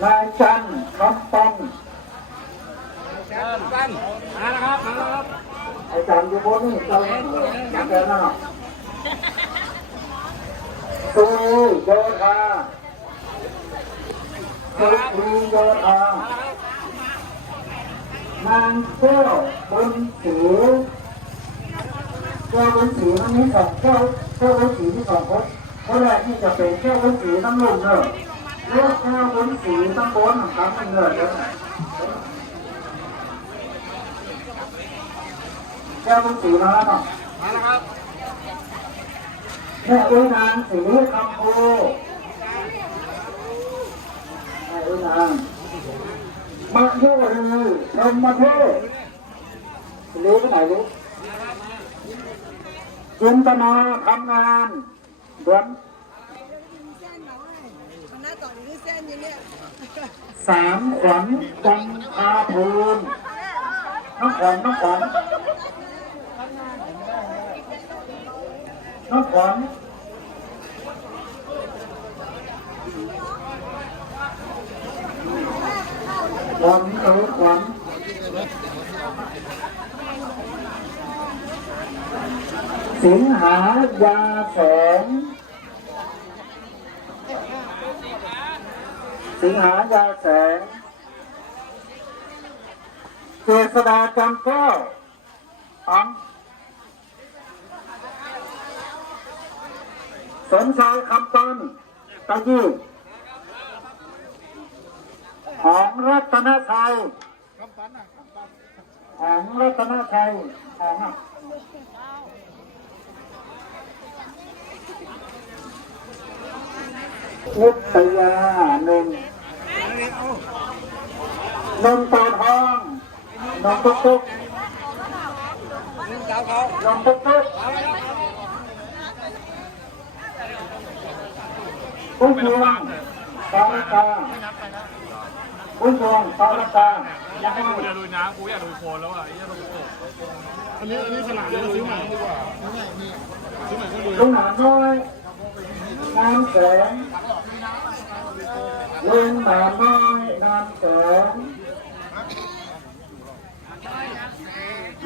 นายจันทร์คำปันสั้นมาแล้วครับ มาแล้วครับอาจารย์อยู่บนนี่เจ้าหน้าที่นักเรียนนะตูโยธาสุรีโยธานางเจ้าบนสือเจ้าบนสือมันมีสองเจ้าเจ้าบนสือมีสองคนคนแรกที่จะเป็นเจ้าบนสือน้ำลุ่มเนอะ แล้วเจ้าบนสือน้ำบนของคำเงินเนอะแก้วมันสีมาแล้วเนาะมาแล้วครับแม่อุ้ยนางสีคำโพแม่อุ้ยนางมาโยรือธรรมาเทศรู้ไปไหนรู้จินตนาทำงานเดือนน่าต่ออยู่ที่เสามขวัญจันทาภูนน้องขวัญน้องขวัญน้องขวัญขวัญเออขวัญสิงหายาแสง สิงหายาแสงเจษดาจำแก้วอังสมชายคำปันตะยืดของรัตนชัยของรัตนชัยของอะนิตยาหนึ่ง นมตาทองนมตุ๊กตุ๊กนมตุ๊กตุ๊กผู้ชวงตาลกาผู้ชวงตาลกาอยากให้ดูเรือลุยน้ำกูอยากลุยโคลนแล้วอะอ้เหี้ยต้องโอ้อันนี้อันนี้ขนาดนี้ซื้อใหม่ดีกว่าซื้อใหม่ก็ลุยลุงหนานน้อยงามแสง ลุงแต่อไม้นำสอง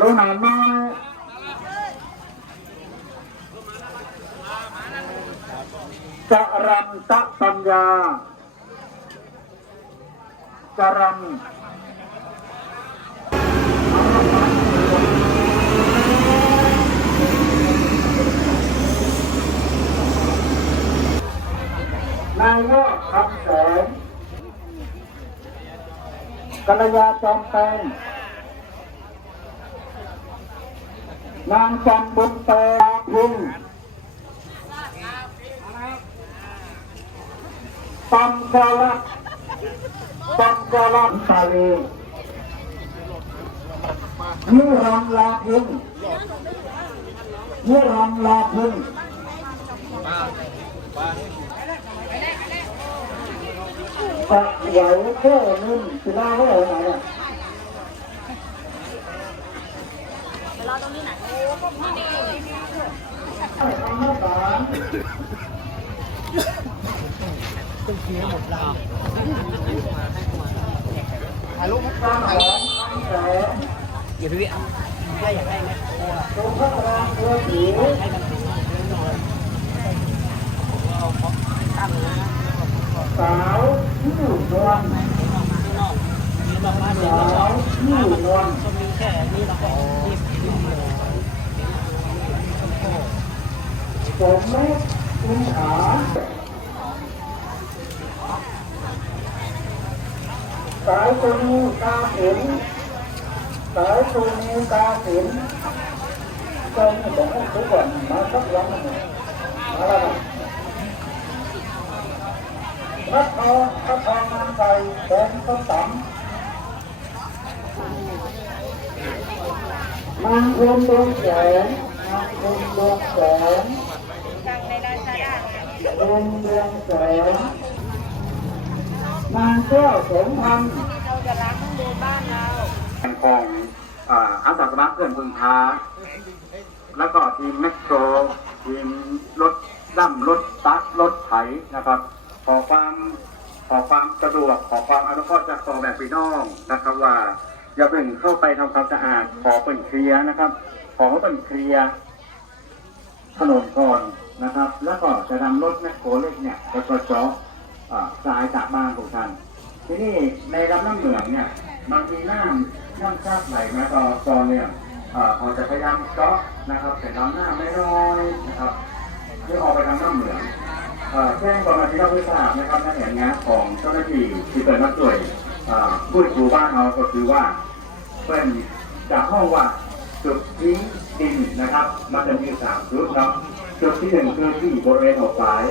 ลุงแต่ไม่จรันตะปัญญาจรัน นายยอดคำแสงกัลยาจอมแตงนางจันบุญแปรพิงตัมกาลักตัมกาลักตาลีนิรันลาพิงนิรันลาพิง ปะไหวแค่นุ่นสิล่าไว้ไหนอะถ่ายรูปให้ฟังหน่อยแสงอย่าพี่ได้อยากได้ไหมตรงพระรามตัวผีสาวชื่อนวลบอกว่า สาวชื่อนวลชมมีแค่นี้เราก็รีบรีบเลยผมไม่คุณขาสายตัวนี้ตาเห็นสายตัวนี้ตาเห็นตอนนี้ผมทุกวันมาสักวันนึงมาแล้ว นะรัดทองรัดทองน้ำใจแดงต้นสังนางรวมดวงแสงนางรวมดวงแสงฟังในด้านซ้ายอะเรืองเรืองแสงนางแก้วสมพันเราจะล้างต้องดูบ้านเราของอ่าอาสาสมัครเพื่อนพึงพาแล้วก็ทีมแมคโครทีมรถดั้มรถตักรถไถนะครับ ขอความขอความสะดวกขอความอนุเคราะห์จากพ่อแม่พี่น้องนะครับ ว่าอย่าเพิ่งเข้าไปทำความสะอาดขอเป็นเคลียร์นะครับ ขอให้เป็นเคลียร์ถนนก่อนนะครับ แล้วก็จะนำรถแมคโครเล็กเนี่ยไปกระจอ่าทรายจากบ้านของท่านทีนี้ในลำน้ำเหมืองเนี่ยบางทีน้ำน้ำซากไหลมาต่อตอนเนี่ยอ่าเราจะพยายามเจาะนะครับแต่น้ำหน้าไม่น้อยนะครับเพื่อออกไปทางน้ำเหมือง แจ้งก่อนมาที่เราไม่ทราบนะครับในแผนงานของเจ้าหน้าที่ที่เปิดมาช่วยอ่าผู้ดูบ้านเราก็คือว่าเป็นจากห้องว่าจุดทิ้งดินนะครับ มันจะมีสามจุดเนาะจุดที่หนึ่งคือที่บริเวณหัวฝาย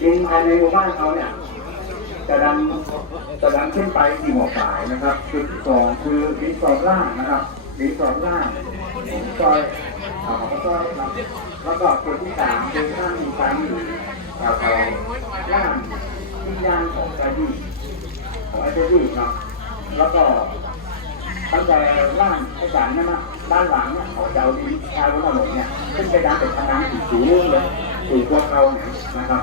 ดินภายในหมู่บ้านเขาเนี่ยจะดันจะดันขึ้นไปที่หัวฝายนะครับ จุดที่สองคือดินสอบล่างนะครับดินสอบล่างซอย อ่าผมซอยครับแล้วก็จุดที่สามคือข้างมีการอยู่แถวๆล่างที่ย่างของไอ้ที่ของไอ้ที่เนาะแล้วก็ตั้งแต่ร่างไอ้จานนั่นนะด้านหลังเนี่ยเขาจะเอาดินชายบนถนนเนี่ยขึ้นไปดันเป็นทางน้ำสีสูงเลยสูงกว่าเขาเนี่ยนะครับ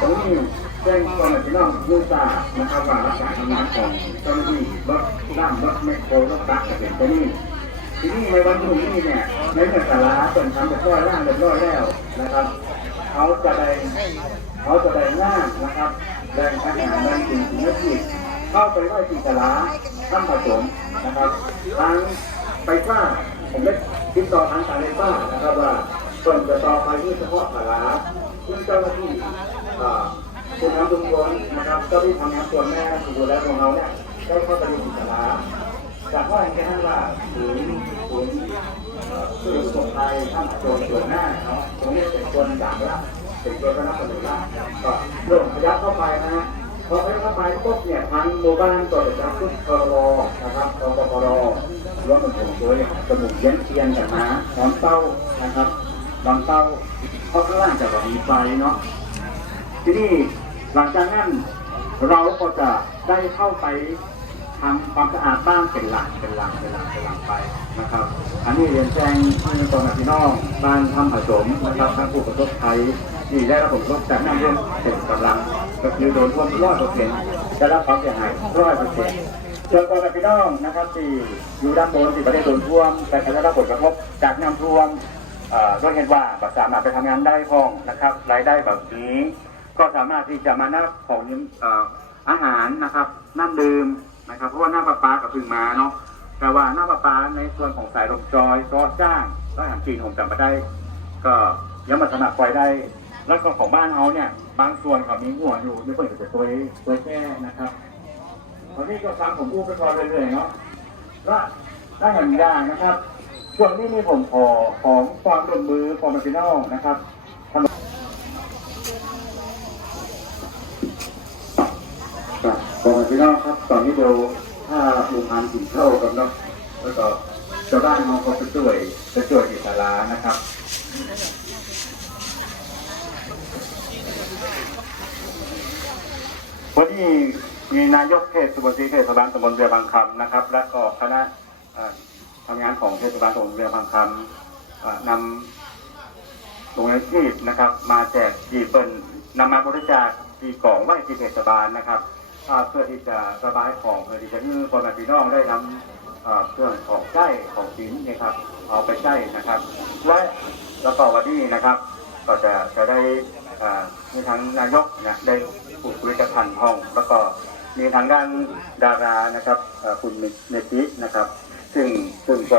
ตรงนี้แจ้งกรมพี่น้องผู้ทานะครับว่ารักษาทำงานของเจ้าหน้าที่รถล่ามรถแมคโครรถตักจะเป็นตัวนี้ ทีนี้ในวันพรุ่งนี้เนี่ยในเมื่อสาราเป็นทำเรียบร้อยร่างเรียบร้อยแล้วนะครับ เขาจะได้เขาจะได้งานนะครับแรงอาหารแรงสิ่งที่ไม่เข้าไปไหว้ที่สาราท่านผสมนะครับทางไฟฟ้าผมได้ติดต่อทางการไฟฟ้านะครับว่าส่วนจะต่อไปที่เฉพาะสาราซึ่งเจ้าหน้าที่อ่าคุณน้ำดุงยนนะครับเจ้าที่ทำงานส่วนแม่ดูแลของเราเนี่ยได้เข้าไปดูสาราจากว่าอย่างนั้นว่าศูนย์ ศูนย์เอ่อช่วยเหลือสบภัยท่านโจรส่วนหน้าเนาะตรงนี้เป็นส่วนสามละเป็นส่วนพนักงานละก็เริ่มขยับเข้าไปนะฮะพอไปเข้าไปปุ๊บเนี่ยทางหมู่บ้านตัวเด็กรับชุดกรอนะครับกปปรรวมถึงผมด้วยจมูกเย็นเทียนจากม้าหอมเต้านะครับลำเต้าเพราะข้างล่างจะมีไฟเนาะทีนี้หลังจากนั้นเราก็จะได้เข้าไป ทำความสะอาดบ้านเป็นหลักเป็นหลักเป็นหลักเป็นหลักไปนะครับ อันนี้เรียนแจ้งให้ตอนพี่น้องบ้านทำผสมนะครับทางผู้ประสบภัยที่ได้รับผลกระทบจากน้ำท่วมเต็มกำลังก็คือโดนท่วมร้อยเปอร์เซ็นต์จะรับความเสียหายร้อยเปอร์เซ็นต์ส่วนตัวกับพี่น้องนะครับที่อยู่ด้านบนที่ประเทศโดนท่วมแต่ก็ได้รับผลกระทบจากน้ำท่วมอ่อด้วยเหตุว่าบ่สามารถไปทำงานได้พ้องนะครับรายได้แบบนี้ ก็สามารถที่จะมานับของอาหารนะครับน้ำดื่ม นะครับเพราะว่าหน้ำประปากับพึ่งมาเนาะแต่ว่าหน้ำประปาในส่วนของสายลมจอยก็จ้างก็อาหารจีนผมจำม่ได้ ก็ยังมาสมัครไฟได้ แล้วก็ของบ้านเขาเนี่ย บางส่วนเขามีหัวอยู่ไม่ควรจะตัวตัวแค่นะครับตอนนี้ก็ฟังผมพูดไปก่อนเรื่อยๆเนาะว่าได้เห็นยางนะครับช่วงนี้นี่ผมขอของความร่วมมือของมาฟินอลนะครับถนนครับ ของมาฟินอลครับ ตอนนี้เดียวถ้าลุงพันกินเข้ากันเนาะแล้วก็ชาวบ้านเขาก็ไปช่วยไปช่วยอิสลานะครับวันนี้มีนายกเทศบาลเทศบาลตำบลเรือบางคำนะครับ และก็คณะทำงานของเทศบาลตำบลเรือบางคำเอ่อนำลงในที่นะครับ มาแจกจีเปิลนำมาบริจาคจีกล่องไว้ที่เทศบาลนะครับ เพื่อที่จะระบายของเพื่อที่จะให้คนมาพี่น้องได้นำเครื่องของใช้ของสินนะครับเอาไปใช้นะครับ และแล้วก็วันนี้นะครับ ก็จะจะได้มีทั้งนายกนะได้พูดคุยกับท่านห้อง แล้วก็มีทางด้านดารานะครับคุณเมตินะครับ ซึ่งซึ่งก็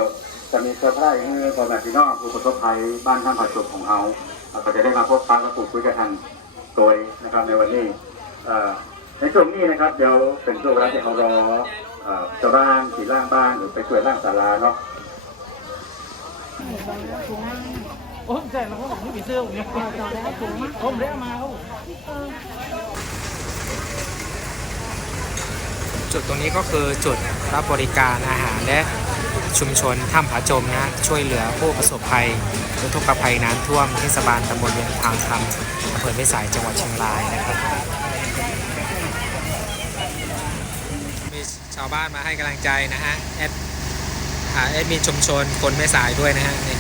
จะมีเซอร์ไพรส์ให้พ่อแม่พี่น้องผู้ประสบภัยบ้านท่านผาจบของเราอ่าก็จะได้มาพบปะและพูดคุยกับท่านโดยนะครับในวันนี้ ในช่วงนี้นะครับเดี๋ยวเป็นช่วงเวลาที่เขารอเอ่าวบ้านที่ล่างบ้านหรือไปช่วยล่างศาลาเนาะโอ้ยแต่เราก็บอกไม่มีเสื้อผมเนี่ยผมได้มาครับจุดตรงนี้ก็คือจุดรับบริการอาหารและชุมชนถ้ำผาจมนะฮะช่วยเหลือผู้ประสบภัยอุทกภัยน้ำท่วมเทศบาลตำบลเวียงทางคำอำเภอแม่สายจังหวัดเชียงรายนะครับมี ชาวบ้านมาให้กำลังใจนะฮะแอดอ่าแอดมีชุมชนคนแม่สายด้วยนะฮะนี่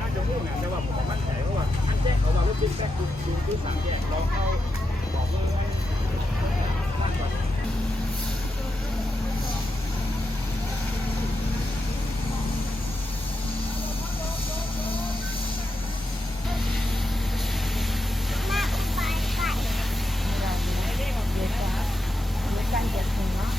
น่าจะรู้นะแต่ว่าผมมั่นใจเว่าอันแจ้งเขาว่ารถบิ๊กแท็กดูดูสามแยกลองเข้าบอกเลยว่าการเก็บถุงเนาะ